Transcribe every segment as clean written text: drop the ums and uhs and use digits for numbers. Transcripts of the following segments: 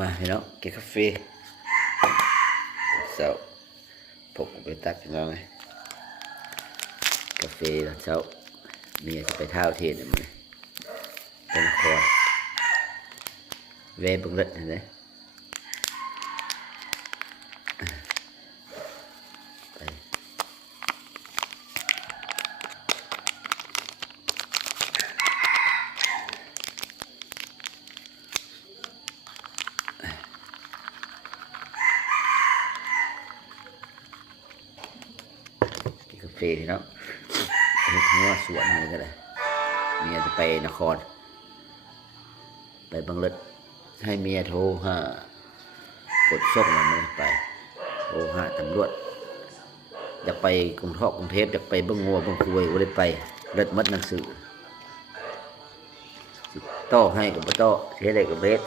มาพี่น้องกินกาแฟเช้าผมไปตักพี่น้องไงกาแฟตอนเช้าเมียจะไปเท่าเทียนมันเป็นคอเวบังเล็ดเห็นไหมกาแฟพี่น้องหัวสวนอะไรก็ได้เมียจะไปนครไปบังเล็ดให้เมียโทรหากดส่งมันไปโทรหาตำรวจอยากไปกรุงเทพอยากไปเบิ่งงัวเบิ่งคุยก็เลยไปเลิศมัดหนังสือต่อให้กับบ่ต่อเสียได้กับเบส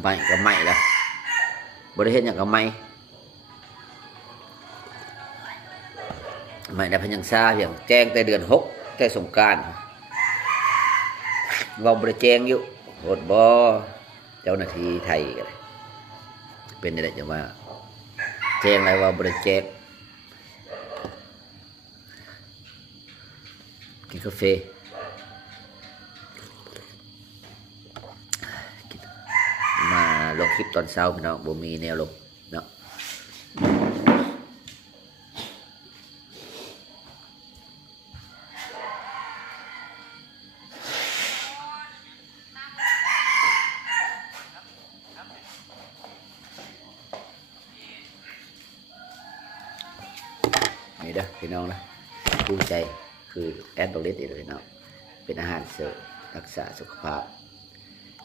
ใหม่กับใหม่ละบริเห็นอย่างกับใหม่ได้พยังซาอย่างแจ้งแต่เดือน6แต่สงกรานต์เราบริแจ้งอยู่โหดบ่เจ้าหน้าที่ไทยกันเป็นอะไรจะว่าแจ้งอะไรว่าบริแจ้งกินกาแฟมาลงคลิปตอนเช้าพี่น้องบ่มีแนวลงเนาะนี่เด้อพี่น้องนะภูมิใจคือแอดบริสอีกเลยเนาะเป็นอาหารเสริมรักษาสุขภาพ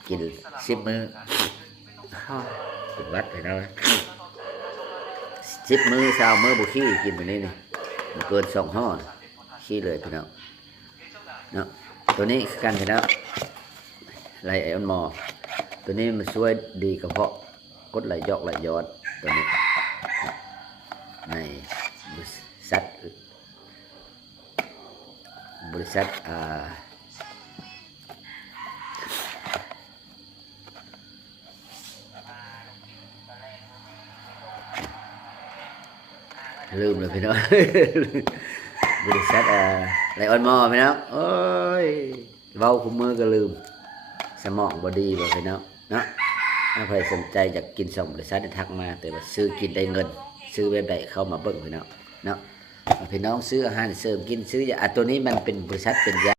กิน10 มื้อเป็นวัดพี่น้องนะ10 มื้อ20 มื้อบุขี้กินแบบนี้นี่มันเกิน2 ห่อขี้เลยพี่น้องเนาะตัวนี้กันพี่น้องไลออนมอตัวนี้มันช่วยดีกระเพาะกดไหลยอกไหลย้อนตัวนี้ในบริษัทลืมเลยพี่น้อง บริษัทไลออนมอพี่น้องโอ้ยเว้าคุมมือก็ลืมสมองบอดีบ่พี่น้องเนาะถ้าใครสนใจอยากกิน2 บริษัททักมาแต่ว่าซื้อกินได้เงินซื้อเว็บใดเข้ามาเบิ่งพี่น้องเนาะพี่น้องซื้ออาหารเสริมกินซื้อยาตัวนี้มันเป็นบริษัทเป็นยา